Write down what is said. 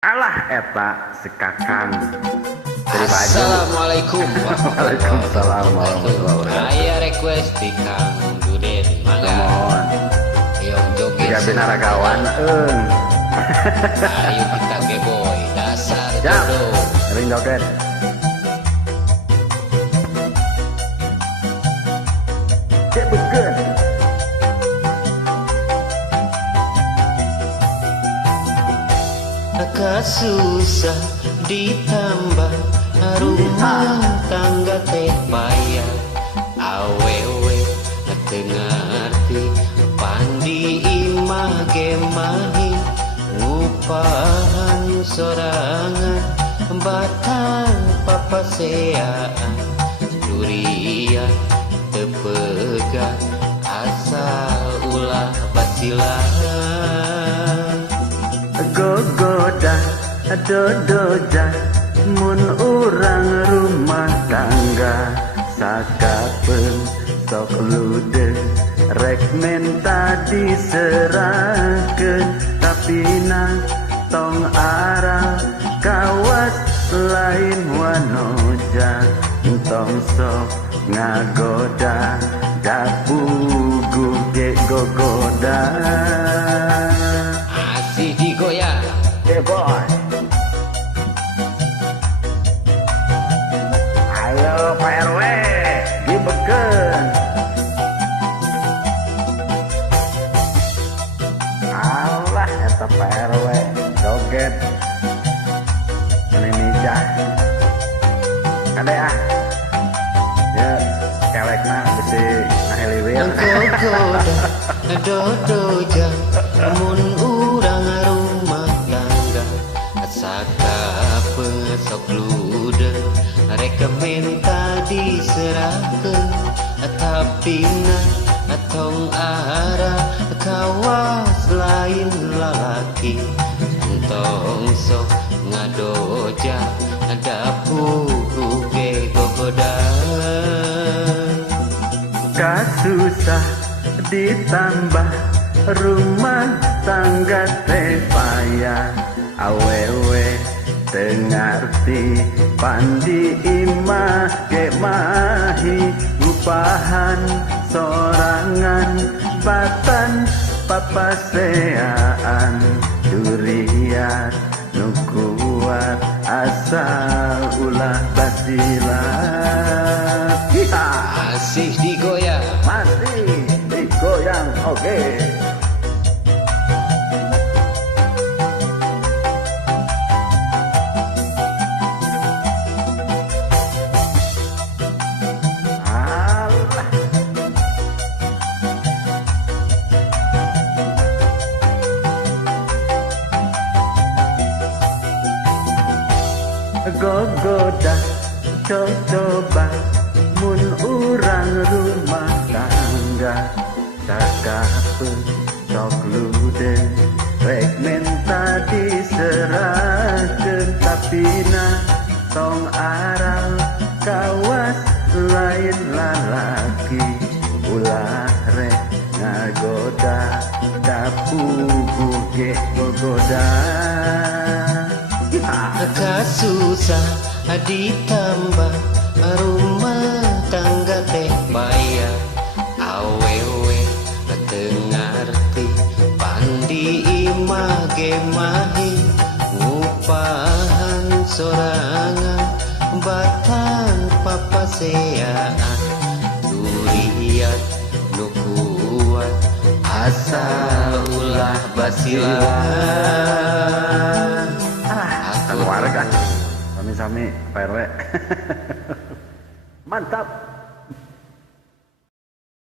Alah eta sekakang. Assalamualaikum Waalaikumsalam warahmatullahi wabarakatuh. Aya request di Kang Duden mangga. Mohon. Yong joget. Ya binaragawan Ayo kita geboy dasar Siap. jodoh. Ring joget. Cek beken. Agak susah ditambah rumah tangga teh payah. Awewe tengarti pandi imah gemahi ngupahan sorangan batang papaseaan durian tepegang asal ulah basilan. Gogoda dodoja mun urang rumah tangga sakapeung sok lude rek menta diserahkeun tapina tong arah kawas lain wanoja tong sok ngagoda dapugu ge gogoda Asih digoyang. hey boy ayo Pak RW dibeken alah eta Pak RW joget ini mijah kade ah ya kelekna besi nahiliwil Gogoda dodoja mun urang rumah tangga sakapeung sok lude rek menta diserahkeun tapina tong arah kawas lain lalaki tong sok ngadoja dapuh ge gogoda. kasusah ditambah rumah tangga teh payah awewe tengarti pandi imah gemahi ngupahan sorangan batan papaseaan durian nu kuat asal ulah basilan. Asih digoyang. Masih digoyang, oke. Alah. Gogoda coba mun urang rumah tangga sakapeung sok lude rek menta diserahkeun tapina tong aral kawas lain lalaki ulah rek ngagoda dapugu ge gogoda. Kasusah ditambah rumah tangga teh payah awewe tengarti pandi imah gemahi ngupahan sorangan batang papaseaan durian nu kuat asal ulah basilan. Keluarga sami-sami Pak RW mantap.